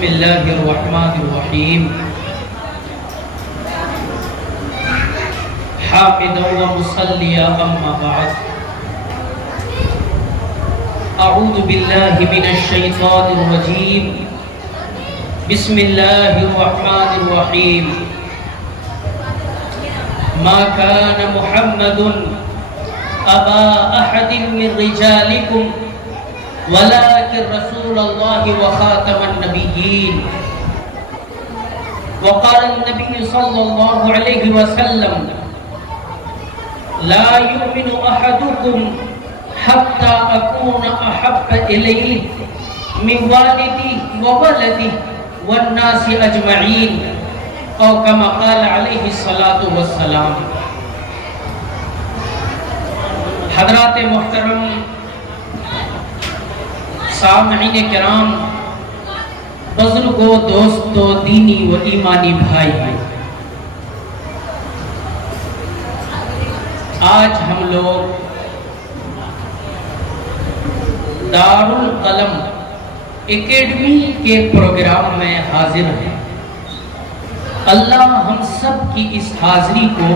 بسم اللہ الرحمن الرحیم حامدا و مصلیا اما بعد اعوذ باللہ من الشیطان الرجیم بسم اللہ الرحمن الرحیم ما کان محمد ابا احد من رجالکم ولكن رسول الله وخاتم النبيين وقال النبي صلى الله عليه وسلم لا يؤمن أحدكم حتى أكون أحب إليه من والدي وولدي والناس أجمعين أو كما قال عليه الصلاة والسلام۔ حضرات محترم سامعین کرام، بزرگوں، دوستوں، دینی و ایمانی بھائی، آج ہم لوگ دارالقلم اکیڈمی کے پروگرام میں حاضر ہیں۔ اللہ ہم سب کی اس حاضری کو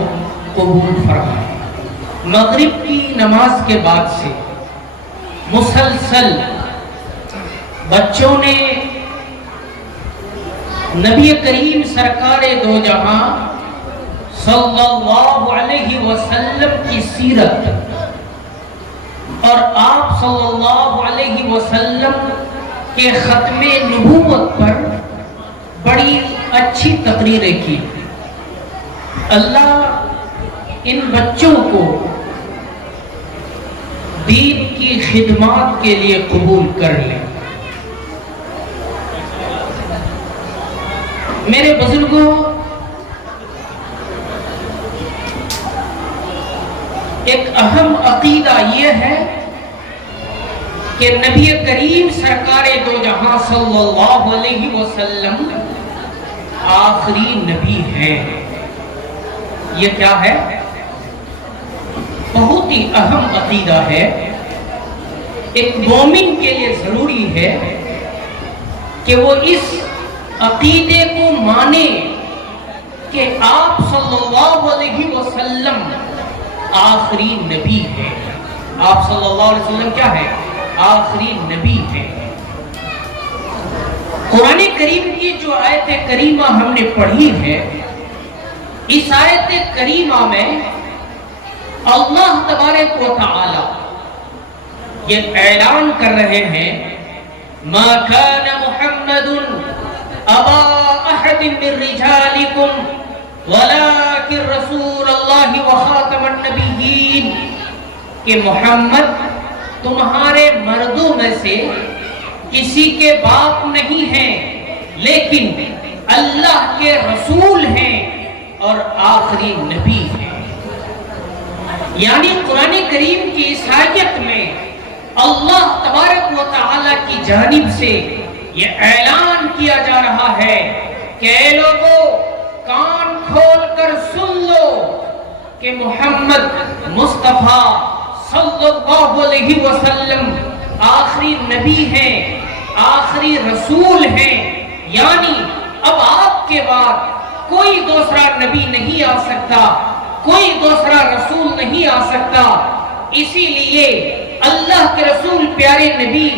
قبول فرمائے۔ مغرب کی نماز کے بعد سے مسلسل بچوں نے نبی کریم سرکار دو جہاں صلی اللہ علیہ وسلم کی سیرت اور آپ صلی اللہ علیہ وسلم کے ختم نبوت پر بڑی اچھی تقریریں کی۔ اللہ ان بچوں کو دین کی خدمات کے لیے قبول کر لے۔ میرے بزرگوں، ایک اہم عقیدہ یہ ہے کہ نبی کریم سرکار دو جہاں صلی اللہ علیہ وسلم آخری نبی ہیں۔ یہ کیا ہے؟ بہت ہی اہم عقیدہ ہے۔ ایک مومن کے لیے ضروری ہے کہ وہ اس عقیدے کو مانے کہ آپ صلی اللہ علیہ وسلم آخری نبی ہے۔ آپ صلی اللہ علیہ وسلم کیا ہے؟ آخری نبی ہے۔ قرآن کریم کی جو آیت کریمہ ہم نے پڑھی ہے، اس آیت کریمہ میں اللہ تبارک و تعالی یہ اعلان کر رہے ہیں ما کان محمد ابا احد من رجالکم ولكن رسول اللہ وخاتم النبیین، کہ محمد تمہارے مردوں میں سے کسی کے باپ نہیں ہیں، لیکن اللہ کے رسول ہیں اور آخری نبی ہیں۔ یعنی قرآن کریم کی اس آیت میں اللہ تبارک و تعالی کی جانب سے یہ اعلان کیا جا رہا ہے کہ اے لوگوں، کان کھول کر سن لو کہ محمد مصطفیٰ صلی اللہ علیہ وسلم آخری نبی ہیں، آخری رسول ہیں۔ یعنی اب آپ کے بعد کوئی دوسرا نبی نہیں آ سکتا، کوئی دوسرا رسول نہیں آ سکتا۔ اسی لیے اللہ کے رسول پیارے نبی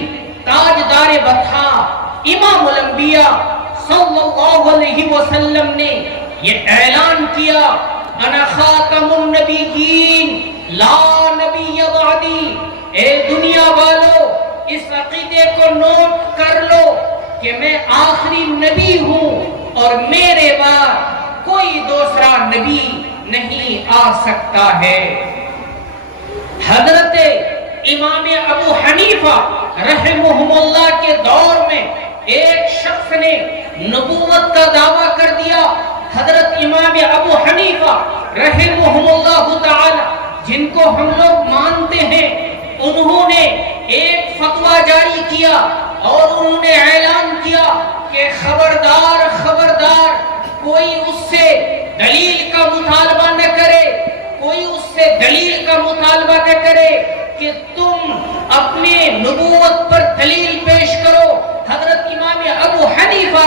تاجدار بطحا امام الانبیاء صلی اللہ علیہ وسلم نے یہ اعلان کیا انا خاتم النبیین لا نبی بعدی۔ اے دنیا والو، اس عقیدے کو نوٹ کر لو کہ میں آخری نبی ہوں اور میرے بعد کوئی دوسرا نبی نہیں آ سکتا ہے۔ حضرت امام ابو حنیفہ رحمہ اللہ کے دور میں ایک شخص نے نبوت کا دعویٰ کر دیا۔ حضرت امام ابو حنیفہ رحمہ اللہ تعالی، جن کو ہم لوگ مانتے ہیں، انہوں نے ایک فتویٰ جاری کیا اور انہوں نے اعلان کیا کہ خبردار خبردار، کوئی اس سے دلیل کا مطالبہ نہ کرے، کوئی اس سے دلیل کا مطالبہ نہ کرے کہ تم اپنے نبوت پر دلیل پیش کرو۔ حضرت امام ابو حنیفہ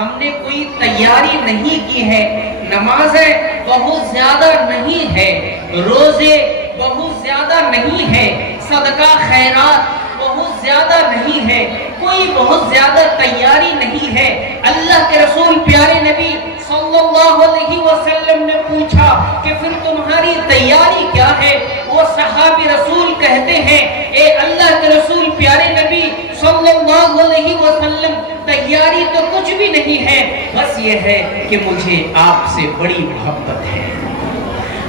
ہم نے کوئی تیاری نہیں کی ہے، نمازیں بہت زیادہ نہیں ہے، روزے بہت زیادہ نہیں ہے، صدقہ خیرات بہت زیادہ نہیں ہے، کوئی بہت زیادہ تیاری نہیں ہے۔ اللہ کے رسول پیارے نبی صلی اللہ علیہ وسلم نے پوچھا کہ پھر تمہاری تیاری کیا ہے؟ وہ صحابی رسول کہتے ہیں، اے اللہ کے رسول پیارے نبی صلی اللہ علیہ وسلم، تیاری تو کچھ بھی نہیں ہے، بس یہ ہے کہ مجھے آپ سے بڑی محبت ہے،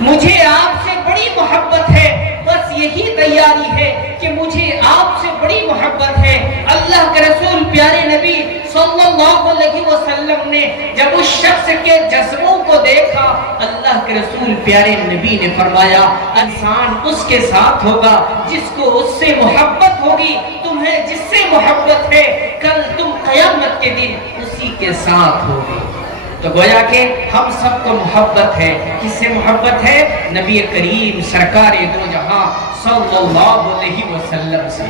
مجھے آپ سے بڑی محبت ہے، بس یہی تیاری ہے کہ مجھے آپ سے بڑی محبت ہے۔ اللہ کے رسول پیارے نبی صلی اللہ علیہ وسلم نے جب اس شخص کے جذبوں کو دیکھا، اللہ کے رسول پیارے نبی نے فرمایا، انسان اس کے ساتھ ہوگا جس کو اس سے محبت ہوگی، تمہیں جس سے محبت ہے کل تم قیامت کے دن اسی کے ساتھ ہوگے۔ تو گویا کہ ہم سب کو محبت ہے، کس سے محبت ہے؟ نبی کریم سرکار دو جہاں صلی اللہ علیہ وسلم سے۔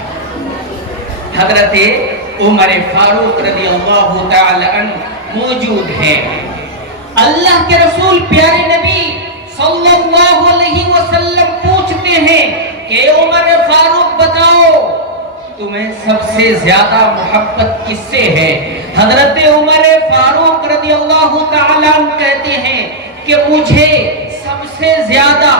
حضرت عمر فاروق رضی اللہ تعالی عنہ موجود ہیں۔ اللہ کے رسول پیارے نبی صلی اللہ علیہ وسلم پوچھتے ہیں کہ عمر فاروق بتاؤ تمہیں سب سے زیادہ محبت کس سے ہے؟ حضرت عمر فاروق رضی اللہ تعالیٰ عنہ کہتے ہیں کہ مجھے سب سے زیادہ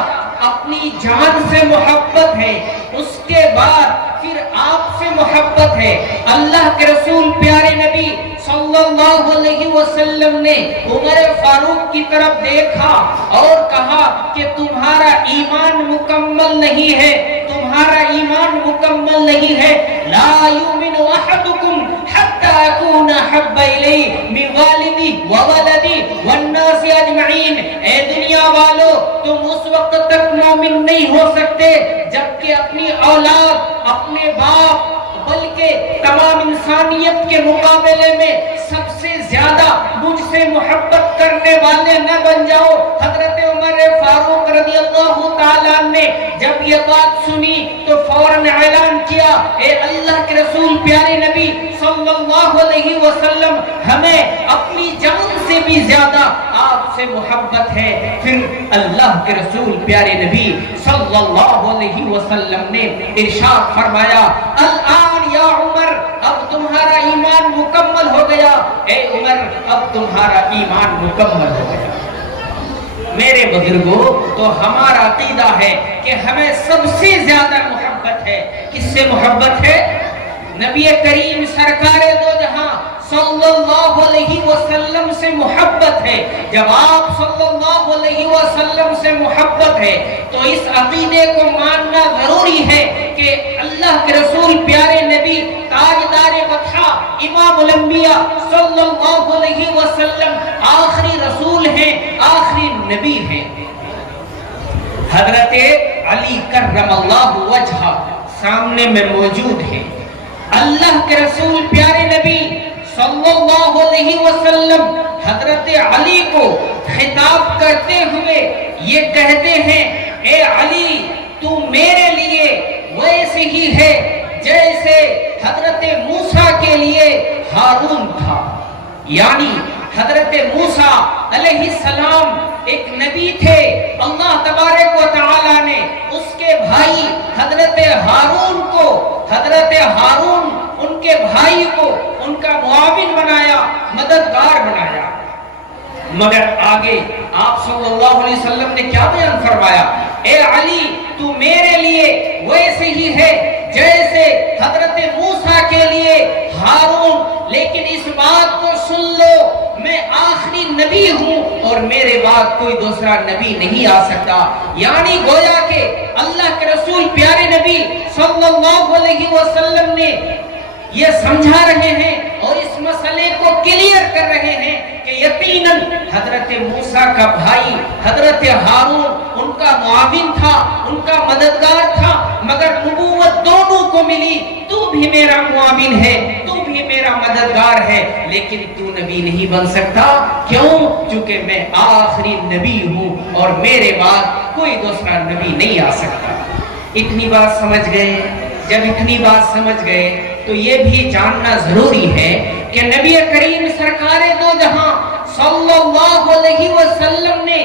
اپنی جان سے محبت ہے، اس کے بعد پھر آپ سے محبت ہے۔ اللہ کے رسول پیارے نبی صلی اللہ علیہ وسلم نے عمر فاروق کی طرف دیکھا اور کہا کہ تمہارا ایمان مکمل نہیں ہے، تمہارا ایمان مکمل نہیں ہے۔ لا یؤمن احدکم حتی اکون احب الیہ من والدی وولدی والناس اجمعین۔ اے دنیا والو، تم اس وقت تک مومن نہیں ہو سکتے جبکہ اپنی اولاد، اپنے باپ، بلکہ تمام انسانیت کے مقابلے میں سب سے زیادہ مجھ سے محبت کرنے والے نہ بن جاؤ۔ حضرت عمر فاروق رضی اللہ تعالیٰ نے جب یہ بات سنی تو فوراً اعلان کیا، اے اللہ کے رسول پیارے نبی صلی اللہ علیہ وسلم، ہمیں اپنی جان سے بھی زیادہ آپ سے محبت ہے۔ پھر اللہ کے رسول پیارے نبی صلی اللہ علیہ وسلم نے ارشاد فرمایا، الآن یا عمر، اب تمہارا ایمان مکمل ہو گیا، اے عمر اب تمہارا ایمان مکمل ہو گیا۔ میرے بزرگوں، تو ہمارا عقیدہ ہے کہ ہمیں سب سے زیادہ محبت ہے، کس سے محبت ہے؟ نبی کریم سرکار دو جہاں صلی اللہ علیہ وسلم سے محبت ہے۔ جب آپ صلی اللہ علیہ وسلم سے محبت ہے تو اس عقیدے کو ماننا ضروری ہے کہ اللہ کے رسول پیارے نبی تاجدار وطحہ امام الانبیاء صلی اللہ علیہ وسلم آخری رسول ہیں، آخری نبی ہیں۔ حضرت علی کرم اللہ وجہہ سامنے میں موجود ہیں۔ اللہ کے رسول پیارے نبی صلی اللہ علیہ وسلم حضرت علی کو خطاب کرتے ہوئے یہ کہتے ہیں، اے علی، تو میرے لیے ویسے ہی ہے جیسے حضرت موسیٰ کے لیے ہارون تھا۔ یعنی حضرت موسیٰ علیہ السلام ایک نبی تھے، اللہ تبارک و تعالی نے اس کے بھائی حضرت ہارون کو، حضرت ہارون ان کے بھائی کو ان کا معاون بنایا، مددگار بنایا۔ مگر آگے آپ صلی اللہ علیہ وسلم نے کیا بیان فرمایا؟ اے علی، تو میرے لیے ویسے ہی ہے جیسے حضرت موسیٰ کے لیے ہارون، لیکن اس بات کو سن لو، میں آخری نبی ہوں اور میرے بعد کوئی دوسرا نبی نہیں آ سکتا۔ یعنی گویا کہ اللہ کے رسول پیارے نبی صلی اللہ علیہ وسلم نے یہ سمجھا رہے ہیں اور اس مسئلے کو کلیئر کر رہے ہیں کہ یقیناً حضرت موسیٰ کا بھائی حضرت ہارون ان کا معاون تھا، ان کا مددگار تھا، مگر نبوت دونوں کو ملی۔ تو بھی میرا معاون ہے، تو بھی میرا مددگار ہے، لیکن تو نبی نہیں بن سکتا۔ کیوں؟ چونکہ میں آخری نبی ہوں اور میرے بعد کوئی دوسرا نبی نہیں آ سکتا۔ اتنی بات سمجھ گئے؟ جب اتنی بات سمجھ گئے تو یہ بھی جاننا ضروری ہے کہ نبی کریم سرکار دو جہاں صلی اللہ علیہ وسلم نے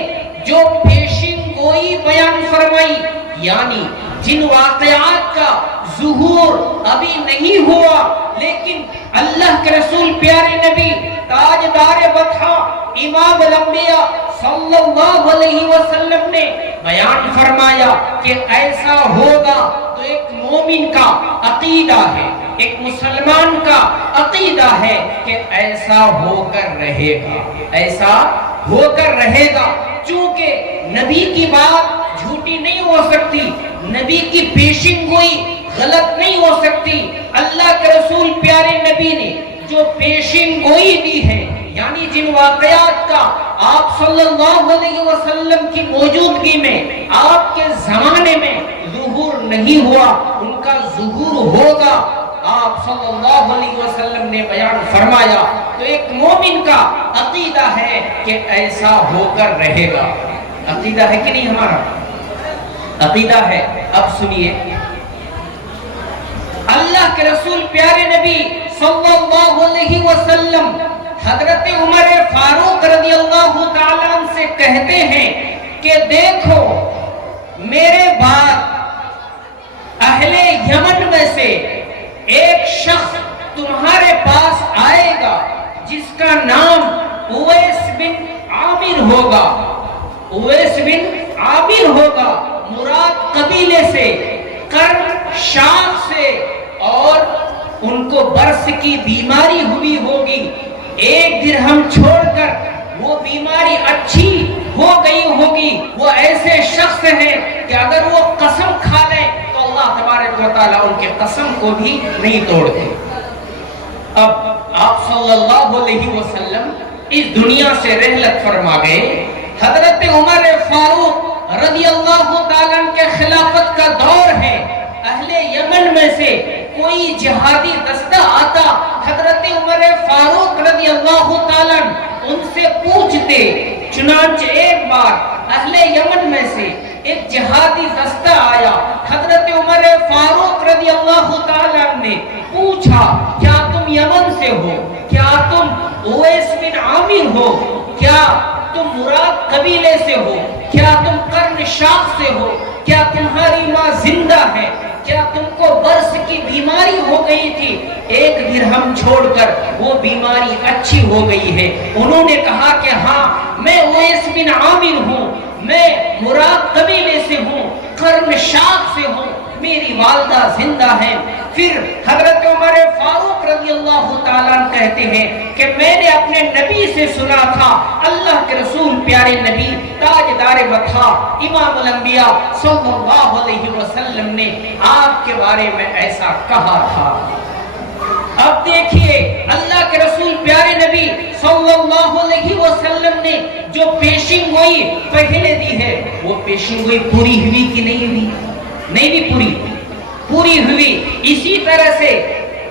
جو پیشین گوئی بیان فرمائی، یعنی جن واقعات کا ظہور ابھی نہیں ہوا لیکن اللہ کے رسول پیارے نبی تاجدار بطحہ امام الانبیاء صلی اللہ علیہ وسلم نے بیان فرمایا کہ ایسا ہوگا، تو ایک مومن کا عقیدہ ہے، ایک مسلمان کا عقیدہ ہے کہ ایسا ہو کر رہے گا، ایسا ہو کر رہے گا۔ چونکہ نبی کی بات جھوٹی نہیں ہو سکتی، نبی کی پیشین گوئی غلط نہیں ہو سکتی۔ اللہ کے رسول پیارے نبی نے جو پیشین گوئی دی ہے، یعنی جن واقعات کا آپ صلی اللہ علیہ وسلم کی موجودگی میں، آپ کے زمانے میں ظہور نہیں ہوا، ان کا ظہور ہوگا، آپ صلی اللہ علیہ وسلم نے بیان فرمایا، تو ایک مومن کا عقیدہ ہے کہ ایسا ہو کر رہے گا۔ عقیدہ ہے کہ نہیں؟ ہمارا عقیدہ ہے۔ اب سنیے، اللہ کے رسول پیارے نبی صلی اللہ علیہ وسلم حضرت عمر فاروق رضی اللہ تعالیٰ عنہ سے کہتے ہیں کہ دیکھو میرے بعد اہل یمن میں سے ایک شخص تمہارے پاس آئے گا جس کا نام اویس بن عامر ہوگا، اویس بن عامر ہوگا، مراد قبیلے سے، قرن شام سے، اور ان کو برس کی بیماری ہوئی ہوگی، ایک درہم چھوڑ کر وہ بیماری اچھی ہو گئی ہوگی۔ وہ ایسے شخص ہیں کہ اگر وہ قسم کھا لیں تو اللہ تبارک و تعالیٰ ان کے قسم کو بھی نہیں توڑتے۔ اب آپ صلی اللہ علیہ وسلم اس دنیا سے رحلت فرما گئے، حضرت عمر فاروق رضی اللہ تعالیٰ عنہ کے خلافت کا دور ہے، اہل یمن میں سے کوئی جہادی دستہ آتا، حضرت عمر فاروق رضی اللہ تعالیٰ ان سے پوچھتے۔ چنانچہ ایک بار اہل یمن میں سے ایک جہادی دستہ آیا، حضرت عمر فاروق رضی اللہ تعالیٰ نے پوچھا کیا تم یمن سے ہو؟ کیا تم اویس بن عامر ہو؟ کیا تم مراد قبیلے سے ہو؟ کیا تم قرن شاخ سے ہو؟ کیا تمہاری ماں زندہ ہے؟ کیا تم کو برس کی بیماری ہو گئی تھی؟ ایک درہم چھوڑ کر وہ بیماری اچھی ہو گئی ہے۔ انہوں نے کہا کہ ہاں میں اویس بن عامر ہوں، میں مراد قبیلے سے ہوں، قرن شاخ سے ہوں، میری والدہ زندہ ہے۔ پھر حضرت عمر فاروق رضی اللہ تعالیٰ کہتے ہیں کہ میں نے اپنے نبی سے سنا تھا، اللہ کے رسول پیارے نبی تاجدار بطحہ امام الانبیاء صلی اللہ علیہ وسلم نے آپ کے بارے میں ایسا کہا تھا۔ اب دیکھیے اللہ کے رسول پیارے نبی صلی اللہ علیہ وسلم نے جو پیشین گوئی پہلے دی ہے، وہ پیشین گوئی پوری ہوئی کہ نہیں ہوئی؟ نہیں بھی پوری ہوئی۔ اسی طرح سے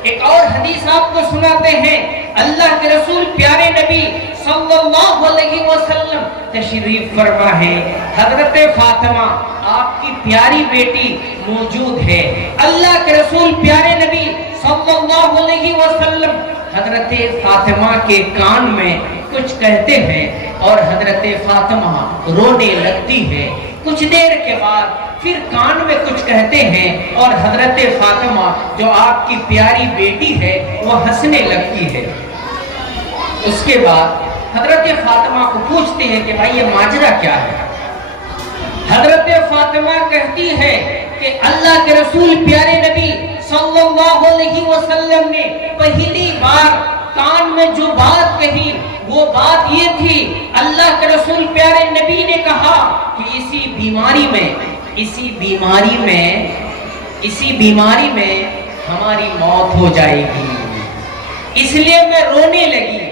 ایک اور حدیث آپ کو سناتے ہیں، اللہ کے رسول پیارے نبی صلی اللہ علیہ وسلم تشریف فرما ہے، حضرت فاطمہ آپ کی پیاری بیٹی موجود ہے، اللہ کے رسول پیارے نبی صلی اللہ علیہ وسلم حضرت فاطمہ کے کان میں کچھ کہتے ہیں اور حضرت فاطمہ رونے لگتی ہے۔ کچھ دیر کے بعد پھر کان میں کچھ کہتے ہیں اور حضرت فاطمہ جو آپ کی پیاری بیٹی ہے وہ ہنسنے لگتی ہے۔ اس کے بعد حضرت فاطمہ کو پوچھتے ہیں کہ بھائی یہ ماجرا کیا ہے؟ حضرت فاطمہ کہتی ہے کہ اللہ کے رسول پیارے نبی صلی اللہ علیہ وسلم نے پہلی بار کان میں جو بات کہی وہ بات یہ تھی، اللہ کے رسول پیارے نبی نے کہا کہ اسی بیماری میں ہماری موت ہو جائے گی، اس لیے میں رونے لگی۔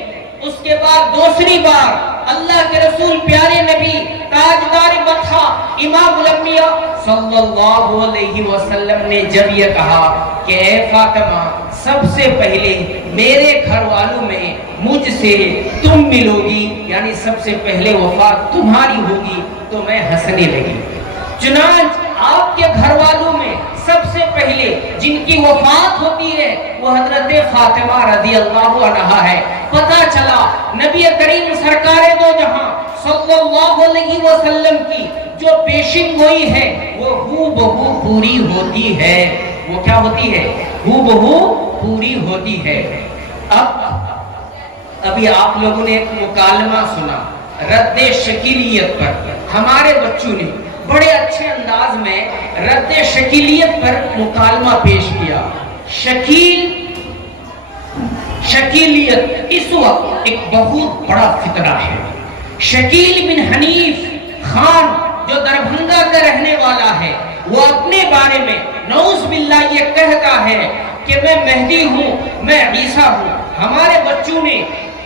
اس کے بعد دوسری بار اللہ کے رسول پیارے نبی تاجدار بطحہ امام الانبیاء صلی اللہ علیہ وسلم نے جب یہ کہا کہ اے فاطمہ سب سے پہلے میرے گھر والوں میں مجھ سے تم ملو گی، یعنی سب سے پہلے وفات تمہاری ہوگی، تو میں ہنسنے لگی۔ چنانچہ آپ کے گھر والوں میں سب سے پہلے جن کی وفات ہوتی ہے وہ حضرت فاطمہ رضی اللہ عنہا ہے۔ پتہ چلا نبی کریم سرکار دو جہاں صلی اللہ علیہ وسلم کی جو پیشن گوئی ہے وہ ہو بہو پوری ہوتی ہے۔ وہ کیا ہوتی ہے؟ ہو بہو پوری ہوتی ہے۔ ابھی آپ لوگوں نے ایک مکالمہ سنا رد شکیلیت پر، ہمارے بچوں نے بڑے اچھے انداز میں رد شکیلیت پر مکالمہ پیش کیا۔ شکیلیت اس وقت ایک بہت بڑا فطرہ ہے۔ شکیل بن حنیف خان جو دربھنگا کا رہنے والا ہے، وہ اپنے بارے میں نعوذ باللہ یہ کہتا ہے کہ میں مہدی ہوں، میں عیسیٰ ہوں۔ ہمارے بچوں نے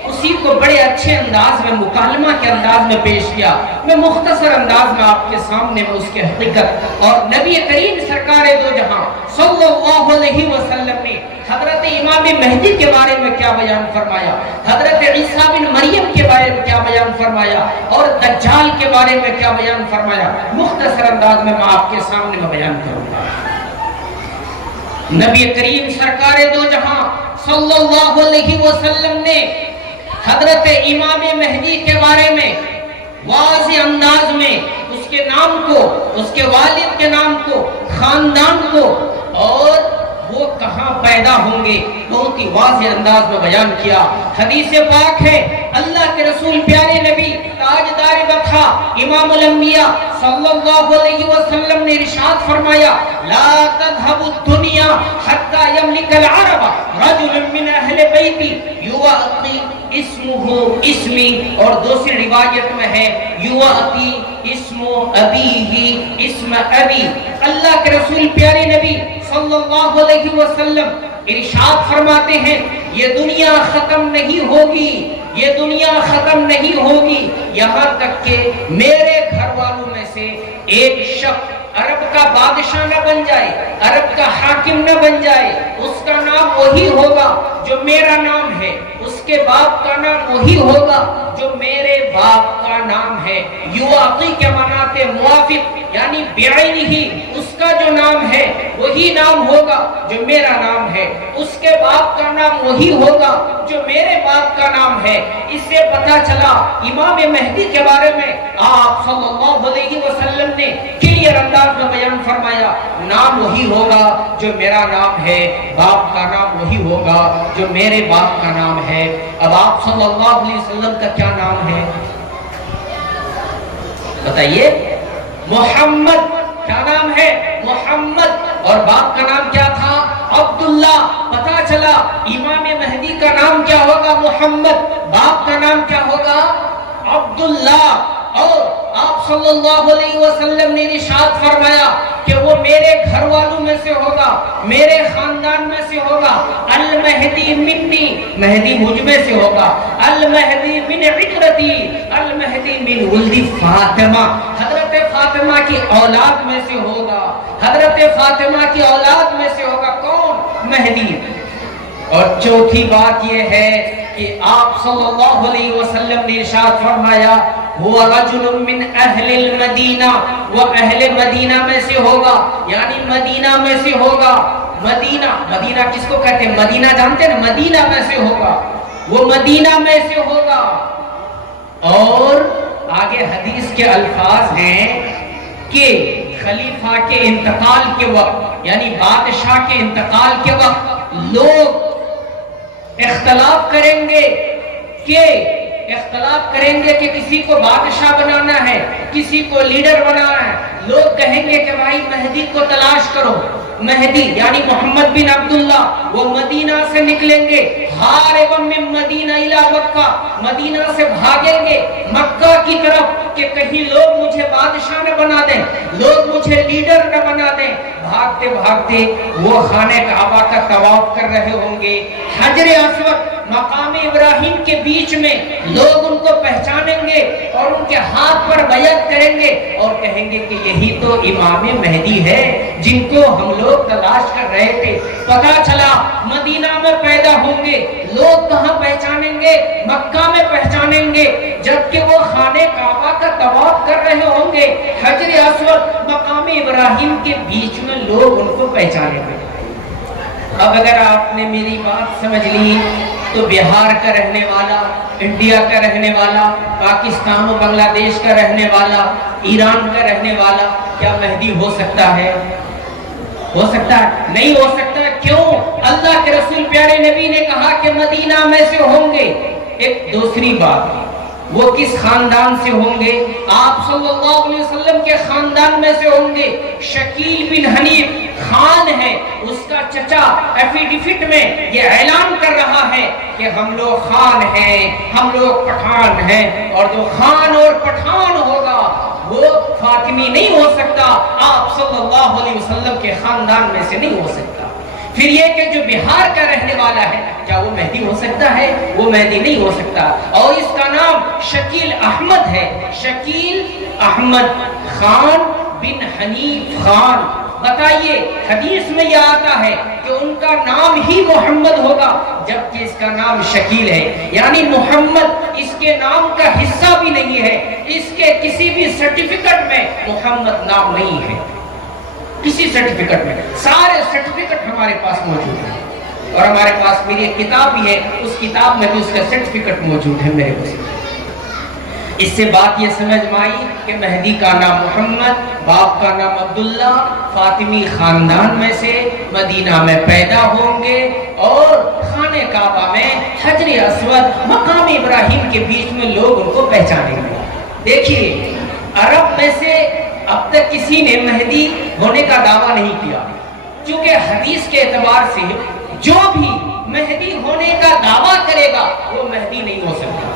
اسی کو بڑے اچھے انداز میں مکالمہ کے انداز میں پیش کیا۔ میں مختصر انداز میں آپ کے سامنے میں اس کی حقیقت اور نبی کریم سرکار دو جہاں صلی اللہ علیہ وسلم نے حضرت امام مہدی کے بارے میں کیا بیان فرمایا، حضرت عیسیٰ بن مریم کے بارے میں کیا بیان فرمایا اور دجال کے بارے میں کیا بیان فرمایا، مختصر انداز میں آپ کے سامنے میں بیان کروں گا۔ نبی کریم سرکار دو جہاں صلی اللہ علیہ وسلم نے حضرت امام مہدی کے بارے میں واضح انداز میں اس کے نام کو، اس کے والد کے نام کو، خاندان کو اور وہ کہاں پیدا ہوں گے بہت ہی واضح انداز میں بیان کیا۔ حدیث پاک ہے اللہ کے رسول پیارے نبی تاجدار بطحا امام الانبیاء صلی اللہ علیہ وسلم نے ارشاد فرمایا لا تذهب الدنيا حتى يملك العرب رجل من اہل بیتی یواتی اسمہ اسمی، اور دوسری روایت میں ہے یواتی اسم ابیہ اسم ابی۔ اللہ کے رسول پیارے نبی صلی اللہ علیہ وسلم ارشاد فرماتے ہیں یہ دنیا ختم نہیں ہوگی، یہ دنیا ختم نہیں ہوگی یہاں تک کہ میرے گھر والوں میں سے ایک شخص عرب کا بادشاہ نہ بن جائے، عرب کا حاکم نہ بن جائے، اس کا نام وہی ہوگا جو میرا نام ہے، اس کے باپ کا نام وہی ہوگا جو میرے باپ کا نام ہے۔ یواقی کے مناتے موافق یعنی بعینہ ہی اس کا جو نام ہے وہی نام ہوگا جو میرا نام ہے، اس کے باپ کا نام وہی ہوگا جو میرے باپ کا نام ہے۔ اس سے پتہ چلا امام مہدی کے بارے میں آپ صلی اللہ علیہ وسلم نے کلیئر انداز میں بیان فرمایا نام وہی ہوگا جو میرا نام ہے، باپ کا نام وہی ہوگا جو میرے باپ کا نام ہے۔ اب آپ صلی اللہ علیہ وسلم کا کیا نام ہے بتائیے؟ محمد کیا نام ہے؟ محمد۔ اور باپ کا نام کیا تھا؟ عبداللہ۔ پتہ چلا امام مہدی کا نام کیا ہوگا؟ محمد۔ باپ کا نام کیا ہوگا؟ عبداللہ۔ اور آپ صلی اللہ علیہ وسلم نے ارشاد فرمایا کہ وہ میرے گھر والوں میں سے ہوگا، میرے خاندان میں سے ہوگا۔ المہدی منی، مہدی مجھ میں سے ہوگا۔ المہدی من عترتی، المہدی من ولد فاطمہ، حضرت فاطمہ کی اولاد میں سے ہوگا، حضرت فاطمہ کی اولاد میں سے ہوگا۔ کون؟ مہدی۔ اور چوتھی بات یہ ہے کہ آپ صلی اللہ علیہ وسلم نے ارشاد فرمایا ہوا رجل من اہل المدینہ، وہ اہل مدینہ میں سے ہوگا، یعنی مدینہ میں سے ہوگا۔ مدینہ، مدینہ کس کو کہتے ہیں؟ مدینہ جانتے ہیں نا؟ مدینہ میں سے ہوگا، وہ مدینہ میں سے ہوگا۔ اور آگے حدیث کے الفاظ ہیں کہ خلیفہ کے انتقال کے وقت یعنی بادشاہ کے انتقال کے وقت لوگ اختلاف کریں گے کہ کسی کو بادشاہ بنانا ہے، کسی کو لیڈر بنانا ہے۔ لوگ کہیں گے کہ بھائی مہدی کو تلاش کرو۔ مہدی یعنی محمد بن عبداللہ وہ مدینہ سے نکلیں گے، ہاربا من مدینہ الی مکہ، مدینہ سے بھاگیں گے مکہ کی طرف کہ کہیں لوگ مجھے بادشاہ نہ بنا دیں، لوگ مجھے لیڈر نہ بنا دیں۔ بھاگتے بھاگتے وہ خانہ کعبہ کا طواف کر رہے ہوں گے، حجر اسود مقام ابراہیم کے بیچ میں لوگ ان کو پہچانیں گے اور ان کے ہاتھ پر بیعت کریں گے اور کہیں گے کہ یہی تو امام مہدی ہے جن کو ہم لوگ تلاش کر رہے تھے۔ پتہ چلا مدینہ میں پیدا ہوں گے، لوگ کہاں پہچانیں گے؟ مکہ میں پہچانیں گے، جبکہ وہ خانہ کعبہ کا طواف کر رہے ہوں گے، حجر اسود مقام ابراہیم کے بیچ میں لوگ ان کو پہچانیں گے۔ اب اگر آپ نے میری بات سمجھ لی تو بہار کا رہنے والا، انڈیا کا رہنے والا، پاکستان و بنگلہ دیش کا رہنے والا، ایران کا رہنے والا کیا مہدی ہو سکتا ہے؟ ہو سکتا ہے؟ نہیں ہو سکتا۔ کیوں؟ اللہ کے رسول پیارے نبی نے کہا کہ مدینہ میں سے ہوں گے۔ ایک دوسری بات، وہ کس خاندان سے ہوں گے؟ آپ صلی اللہ علیہ وسلم کے خاندان میں سے ہوں گے۔ شکیل بن حنیف خان ہے، اس کا چچا ایفیڈیفٹ میں یہ اعلان کر رہا ہے کہ ہم لوگ خان ہیں، ہم لوگ پٹھان ہیں، اور جو خان اور پٹھان ہوگا وہ فاطمی نہیں ہو سکتا، آپ صلی اللہ علیہ وسلم کے خاندان میں سے نہیں ہو سکتا۔ پھر یہ کہ جو بہار کا رہنے والا ہے کیا وہ مہدی ہو سکتا ہے؟ وہ مہدی نہیں ہو سکتا، اور اس کا نام شکیل احمد ہے، شکیل احمد خان بن حنیف خان۔ بتائیے حدیث میں یہ آتا ہے کہ ان کا نام ہی محمد ہوگا جبکہ اس کا نام شکیل ہے، یعنی محمد اس کے نام کا حصہ بھی نہیں ہے، اس کے کسی بھی سرٹیفکیٹ میں محمد نام نہیں ہے، کسی سرٹیفکیٹ میں۔ سارے سرٹیفکیٹ ہمارے پاس موجود ہیں، اور ہمارے پاس میری ایک کتاب بھی ہے، اس کتاب میں بھی اس کا سرٹیفکیٹ موجود ہے میرے پاس۔ اس سے بات یہ سمجھ میں آئی کہ مہدی کا نام محمد، باپ کا نام عبداللہ، فاطمی خاندان میں سے مدینہ میں پیدا ہوں گے، اور خانہ کعبہ میں حجر اسود مقام ابراہیم کے بیچ میں لوگ ان کو پہچانیں گے۔ دیکھیے عرب میں سے اب تک کسی نے مہدی ہونے کا دعویٰ نہیں کیا، چونکہ حدیث کے اعتبار سے جو بھی مہدی ہونے کا دعویٰ کرے گا وہ مہدی نہیں ہو سکتا،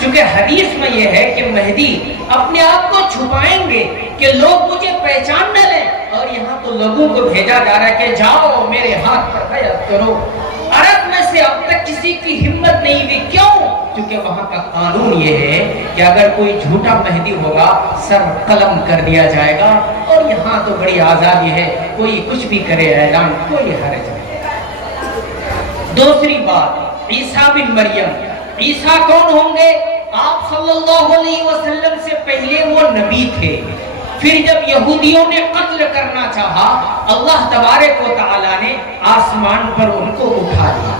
چونکہ حدیث میں یہ ہے کہ مہدی اپنے آپ کو چھپائیں گے کہ لوگ مجھے پہچان نہ لیں، اور یہاں تو لوگوں کو بھیجا جا رہا ہے کہ جاؤ میرے ہاتھ پر بیعت کرو۔ عرب میں سے اب تک کسی کی ہمت نہیں ہوئی، کیوں؟ کیونکہ وہاں کا قانون یہ ہے کہ اگر کوئی جھوٹا مہدی ہوگا سر قلم کر دیا جائے گا، اور یہاں تو بڑی آزادی ہے، کوئی کچھ بھی کرے اعلان، کوئی حرج نہیں۔ دوسری بات، عیسیٰ بن مریم، عیسیٰ کون ہوں گے؟ آپ صلی اللہ علیہ وسلم سے پہلے وہ نبی تھے، پھر جب یہودیوں نے قتل کرنا چاہا اللہ تبارک و تعالیٰ نے آسمان پر ان کو اٹھا لیا،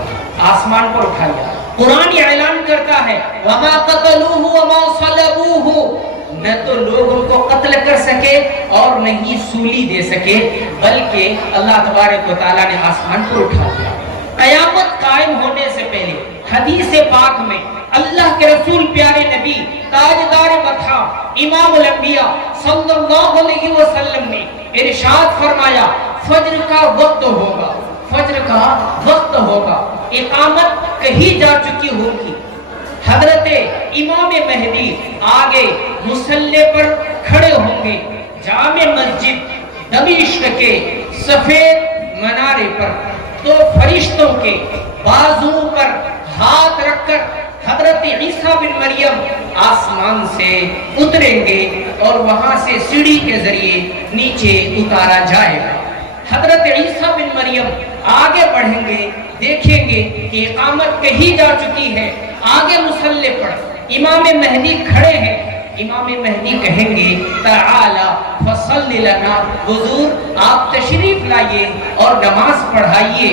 آسمان پر اٹھا لیا۔ قرآن اعلان کرتا ہے وَمَا قَتَلُوهُ وَمَا صَلَبُوهُ، نہ تو لوگ ان کو قتل کر سکے اور نہ ہی سولی دے سکے، بلکہ اللہ تبارک و تعالیٰ نے آسمان پر اٹھا لیا۔ قیامت قائم ہونے سے پہلے حدیث پاک میں اللہ کے رسول پیارے نبی تاجدار مدح امام الانبیاء صلی اللہ علیہ وسلم نے ارشاد فرمایا فجر کا وقت ہوگا، فجر کا وقت ہوگا، اقامت کہی جا چکی ہوگی، حضرت امام مہدی آگے مصلی پر کھڑے ہوں گے، جامع مسجد دمشق کے سفید منارے پر، تو فرشتوں کے بازو پر ہاتھ رکھ کر حضرت عیسیٰ بن مریم آسمان سے اتریں گے اور وہاں سے سیڑھی کے ذریعے نیچے اتارا جائے گا۔ حضرت عیسیٰ بن مریم آگے بڑھیں گے، دیکھیں گے کہ اقامت کہی جا چکی ہے، آگے مصلی پر امام مہدی کھڑے ہیں، امام مہدی کہیں گے تعالی فصل لنا، حضور آپ تشریف لائیے اور نماز پڑھائیے،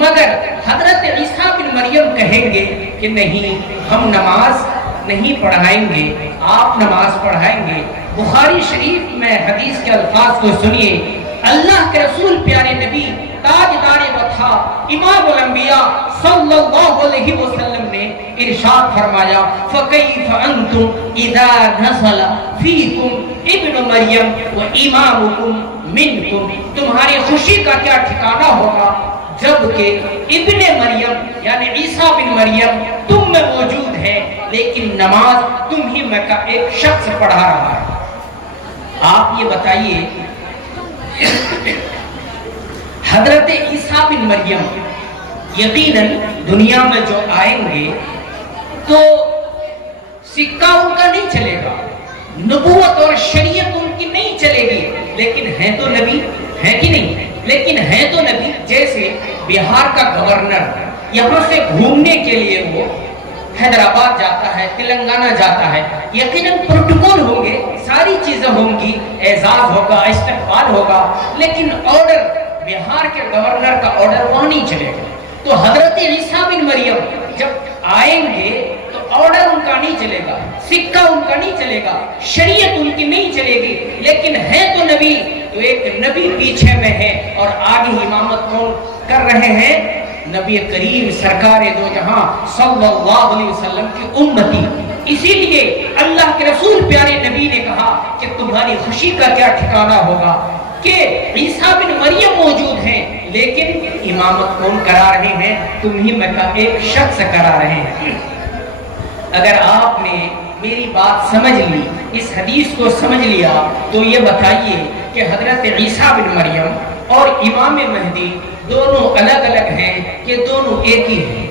مگر حضرت عیسیٰ بن مریم کہیں گے کہ نہیں، ہم نماز نہیں پڑھائیں گے، آپ نماز پڑھائیں گے۔ بخاری شریف میں حدیث کے الفاظ کو سنیے، اللہ کے رسول پیارے نبی تاجدار مدح امام الانبیاء صلی اللہ علیہ وسلم نے ارشاد فرمایا فَكَيْفَ أَنْتُمْ إِذَا نَزَلَ فِيكُمْ ابن مریم وَإِمَامُكُمْ مِنْكُمْ، تمہاری خوشی کا کیا ٹھکانہ ہوگا جبکہ ابن مریم یعنی عیسیٰ بن مریم تم میں موجود ہے، لیکن نماز تم ہی میں کا ایک شخص پڑھا رہا ہے۔ آپ یہ بتائیے حضرت عیسیٰ بن مریم یقیناً دنیا میں جو آئیں گے تو سکہ ان کا نہیں چلے گا، نبوت اور شریعت ان کی نہیں چلے گی، لیکن ہیں تو نبی، ہے کہ نہیں؟ لیکن ہیں تو نبی۔ جیسے بہار کا گورنر یہاں سے گھومنے کے لیے وہ حیدرآباد جاتا ہے، تلنگانہ جاتا ہے، یقیناً پروٹوکول ہوں گے، ساری چیزیں ہوں گی، اعزاز ہوگا، استقبال ہوگا، لیکن آرڈر بہار کے گورنر کا آرڈر وہاں نہیں چلے گا۔ تو حضرت عیسیٰ بن مریم جب آئیں گے تو آرڈر ان کا نہیں چلے گا، سکہ ان کا نہیں چلے گا، شریعت ان کی نہیں چلے گی، لیکن ہے تو نبی، تو ایک نبی پیچھے میں ہے اور آگے امامت کون کر رہے ہیں؟ نبی کریم سرکار دو جہاں صلی اللہ علیہ وسلم کی امتی۔ اسی لیے اللہ کے رسول پیارے نبی نے کہا کہ تمہاری خوشی کا کیا ٹھکانہ ہوگا کہ عیسیٰ بن مریم موجود ہیں، لیکن امامت کون کرا رہے ہیں؟ تم ہی میں کا ایک شخص کرا رہے ہیں۔ اگر آپ نے میری بات سمجھ لی، اس حدیث کو سمجھ لیا، تو یہ بتائیے کہ حضرت عیسیٰ بن مریم اور امام مہدی دونوں الگ الگ ہیں کہ دونوں ایک ہی ہیں؟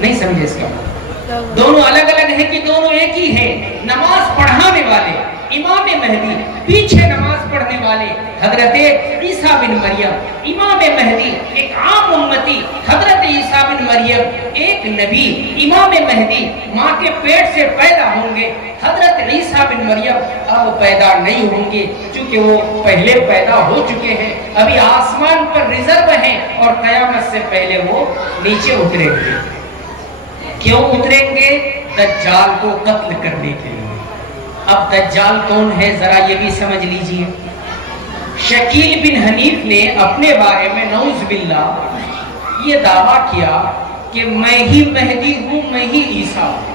نہیں سمجھے اس کا؟ دونوں الگ الگ ہیں کہ دونوں ایک ہی ہیں؟ نماز پڑھانے والے امام مہدی، پیچھے نماز پڑھنے والے حضرت عیسیٰ بن مریم، امام مہدی ایک عام امتی حضرت عیسیٰ بن مریم، ایک نبی امام مہدی ماں کے پیٹ سے پیدا ہوں گے، حضرت عیسیٰ بن مریم اب پیدا نہیں ہوں گے، چونکہ وہ پہلے پیدا ہو چکے ہیں، ابھی آسمان پر ریزرو ہیں اور قیامت سے پہلے وہ نیچے اتریں گے۔ کیوں اتریں گے؟ دجال کو قتل کرنے کے لیے۔ اب دجال کون ہے ذرا یہ بھی سمجھ لیجئے۔ شکیل بن حنیف نے اپنے بارے میں نعوذ باللہ یہ دعویٰ کیا کہ میں ہی مہدی ہوں، میں ہی عیسیٰ ہوں۔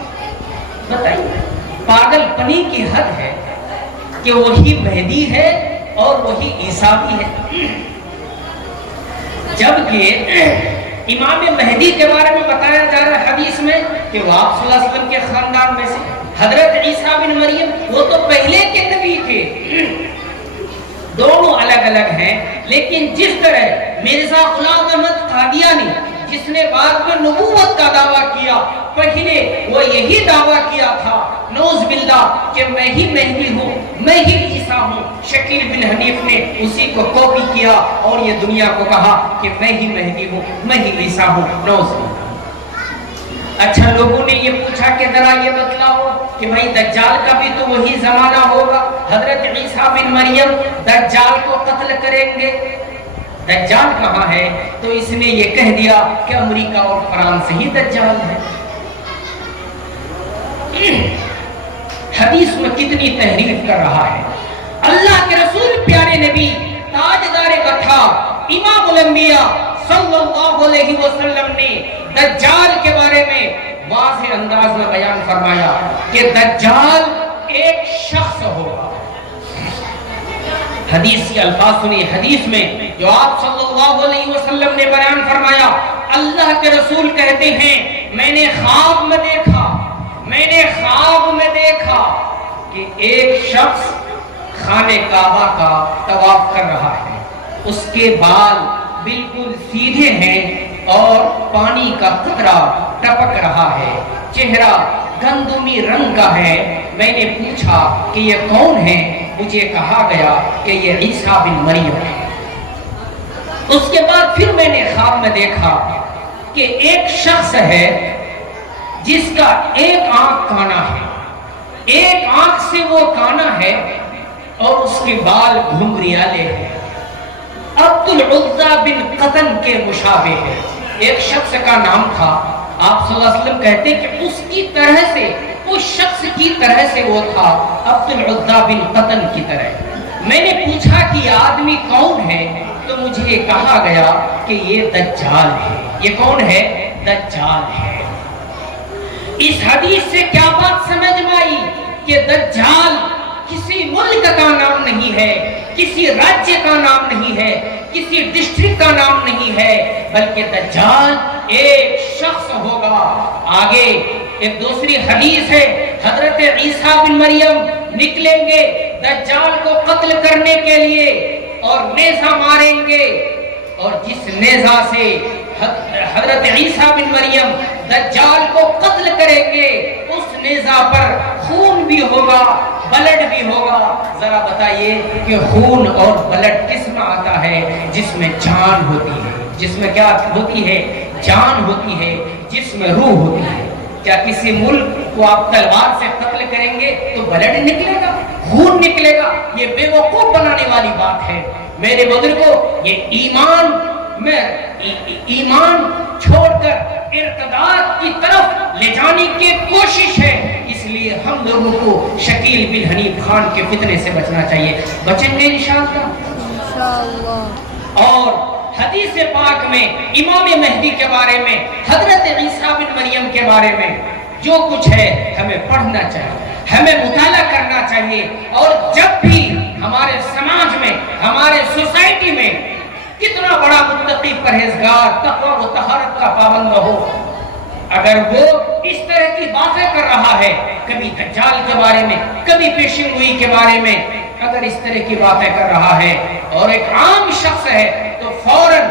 بتائیے پاگل پنی کی حد ہے کہ وہی مہدی ہے اور وہی عیسیٰ بھی ہے، جبکہ امام مہدی کے بارے میں بتایا جا رہا ہے حدیث میں کہ وہ آپ صلی اللہ علیہ وسلم کے خاندان میں سے، حضرت عیسیٰ بن مریم وہ تو پہلے کے نبی تھے۔ دونوں الگ الگ ہیں، لیکن جس طرح مرزا غلام احمد قادیانی جس نے بعد میں نبوت کا دعویٰ کیا، پہلے وہ یہی دعویٰ کیا تھا نعوذ باللہ کہ میں ہی مہدی ہوں، میں ہی عیسیٰ ہوں، شکیل بن حنیف نے اسی کو کاپی کیا اور یہ دنیا کو کہا کہ میں ہی مہدی ہوں، میں ہی عیسیٰ ہوں، نعوذ باللہ۔ اچھا لوگوں نے یہ پوچھا کہ ذرا یہ بتلاؤ کہ بھائی دجال کا بھی تو وہی زمانہ ہوگا، حضرت عیسیٰ بن مریم دجال کو قتل کریں گے، دجال کہاں ہے؟ تو اس نے یہ کہہ دیا کہ امریکہ اور فرانس ہی دجال ہے۔ حدیث میں کتنی تحریف کر رہا ہے۔ اللہ کے رسول پیارے نبی تاجدار بطحا امام الانبیاء صلی اللہ علیہ وسلم نے دجال کے بارے میں واضح انداز میں بیان فرمایا کہ دجال ایک شخص ہوگا۔ حدیث کے الفاظ سنی، حدیث میں جو آپ صلی اللہ علیہ وسلم نے بیان فرمایا، اللہ کے رسول کہتے ہیں میں نے خواب میں دیکھا کہ ایک شخص خانہ کعبہ کا طواف کر رہا ہے، اس کے بال بالکل سیدھے ہیں اور پانی کا قطرہ ٹپک رہا ہے، چہرہ گندمی رنگ کا ہے۔ میں نے پوچھا کہ یہ کون ہے؟ مجھے کہا گیا کہ یہ عیسیٰ بن مریم ہے۔ اس کے بعد پھر میں نے خواب میں دیکھا کہ ایک شخص ہے جس کا ایک آنکھ کانا ہے، ایک آنکھ سے وہ کانا ہے اور اس کے بال گھنگریالے ہیں، عبد العزہ بن قطن کے مشابہ ہے۔ ایک شخص کا نام تھا، آپ صلی اللہ علیہ وسلم کہتے کہ اس کی طرح سے، اس شخص کی طرح سے وہ تھا، عبد العزہ بن قطن کی طرح۔ میں نے پوچھا کہ یہ آدمی کون ہے؟ تو مجھے کہا گیا کہ یہ دجال ہے۔ یہ کون ہے؟ دجال ہے۔ اس حدیث سے کیا بات سمجھ میں آئی کہ دجال کسی ملک کا نام نہیں ہے، کسی راجیہ کا نام نہیں ہے، کسی ڈسٹرکٹ کا نام نہیں ہے، بلکہ دجال ایک شخص ہوگا۔ آگے ایک دوسری حدیث ہے، حضرت عیسیٰ بن مریم نکلیں گے دجال کو قتل کرنے کے لیے اور نیزہ ماریں گے، اور جس نیزہ سے حضرت عیسیٰ بن مریم دجال کو قتل کریں گے، اس نیزہ پر خون بھی ہوگا، بلڈ بھی ہوگا۔ ذرا بتائیے کہ خون اور بلڈ کس میں آتا ہے؟ جس میں جان ہوتی ہے، جس میں کیا ہوتی ہے؟ جان ہوتی ہے، جس میں روح ہوتی ہے۔ کیا کسی ملک کو آپ تلوار سے قتل کریں گے تو بلڈ نکلے گا، خون نکلے گا؟ یہ بے وقوف بنانے والی بات ہے۔ میرے بزرگوں، یہ ایمان چھوڑ کر ارتداد کی طرف لے جانے کی کوشش ہے۔ اس لیے ہم لوگوں کو شکیل بن حنیف خان کے فتنے سے بچنا چاہیے۔ بچیں گے انشاءاللہ۔ اور حدیث پاک میں امام مہدی کے بارے میں، حضرت عیسیٰ بن مریم کے بارے میں جو کچھ ہے ہمیں پڑھنا چاہیے، ہمیں مطالعہ کرنا چاہیے۔ اور جب بھی ہمارے سماج میں، ہمارے سوسائٹی میں کتنا بڑا متقی پرہیزگار تقوی و طہارت کا پابند ہو، اگر وہ اس طرح کی باتیں کر رہا ہے، کبھی دجال کے بارے میں، کبھی پیشن گوئی کے بارے میں، اگر اس طرح کی باتیں کر رہا ہے اور ایک عام شخص ہے تو فوراً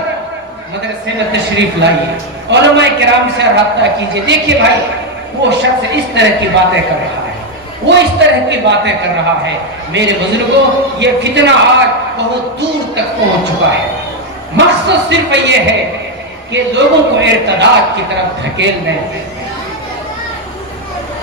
مدرسے میں تشریف لائیے، علماء کرام سے رابطہ کیجئے۔ دیکھیے بھائی، وہ شخص اس طرح کی باتیں کر رہا ہے، وہ اس طرح کی باتیں کر رہا ہے۔ میرے بزرگوں، یہ فتنہ آج بہت دور تک پہنچ چکا ہے۔ مقصد صرف یہ ہے کہ لوگوں کو ارتداد کی طرف دھکیل دیں۔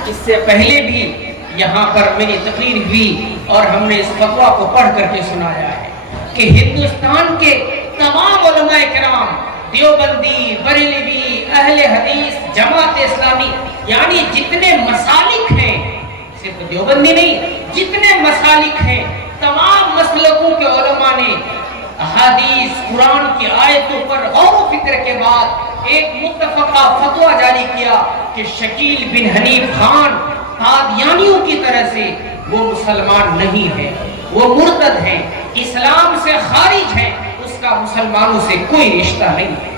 اس سے پہلے بھی یہاں پر میری تقریر ہوئی اور ہم نے اس فتویٰ کو پڑھ کر کے سنایا ہے کہ ہندوستان کے تمام علماء کرام، دیوبندی، بریلوی، اہل حدیث، جماعت اسلامی، یعنی جتنے مسالک ہیں، صرف دیوبندی نہیں، جتنے مسالک ہیں، تمام مسلکوں کے علماء نے احادیث قرآن کی آیتوں پر غور و فکر کے بعد ایک متفقہ فتویٰ جاری کیا کہ شکیل بن حنیف خان قادیانیوں کی طرح سے وہ مسلمان نہیں ہے، وہ مرتد ہیں، اسلام سے خارج ہیں، اس کا مسلمانوں سے کوئی رشتہ نہیں ہے،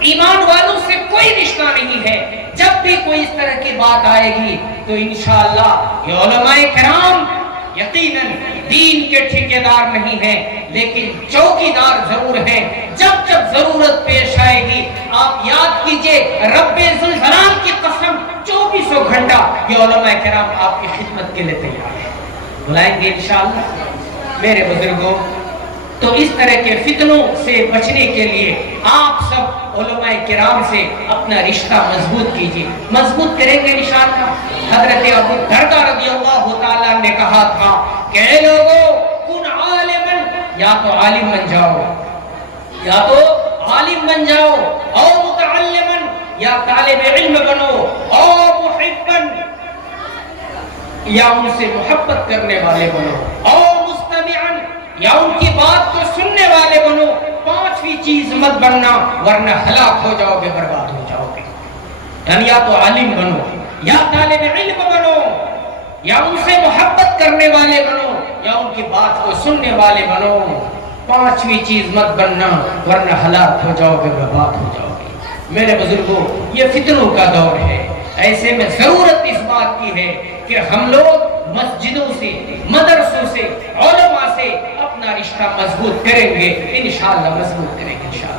ایمان والوں سے کوئی رشتہ نہیں ہے۔ جب بھی کوئی اس طرح کی بات آئے گی تو انشاءاللہ یہ علماء کرام یقیناً دین کے ٹھیکیدار نہیں ہیں، لیکن چوکیدار ضرور ہیں۔ جب جب ضرورت پیش آئے گی، آپ یاد کیجئے، رب ذوالجلال کی قسم 2400 گھنٹہ یہ علماء کرام آپ کی خدمت کے لیے تیار ہیں، بلائیں گے انشاءاللہ۔ میرے بزرگوں، تو اس طرح کے فتنوں سے بچنے کے لیے آپ سب علماء کرام سے اپنا رشتہ مضبوط کیجئے، مضبوط کریں گے انشاءاللہ۔ حضرت ابو الدرداء رضی اللہ تعالیٰ نے کہا تھا کہ اے لوگو، کن عالمن، یا تو عالم بن جاؤ، یا تو عالم بن جاؤ، او متعلمن، یا طالب علم بنو، او محبن، یا ان سے محبت کرنے والے بنو، او مستمعن، یا ان کی بات کو سننے والے بنو۔ پانچویں چیز مت بننا، ورنہ ہلاک ہو جاؤ گے، برباد ہو جاؤ گے۔ یعنی یا تو عالم بنو، یا طالب علم بنو، یا ان سے محبت کرنے والے بنو، یا ان کی بات کو سننے والے بنو۔ پانچویں چیز مت بننا، ورنہ ہلاک ہو جاؤ گے، برباد ہو جاؤ گے۔ میرے بزرگوں، یہ فتنوں کا دور ہے، ایسے میں ضرورت اس بات کی ہے کہ ہم لوگ مسجدوں سے، مدرسوں سے، علماء سے اپنا رشتہ مضبوط کریں گے، انشاءاللہ مضبوط کریں گے انشاءاللہ۔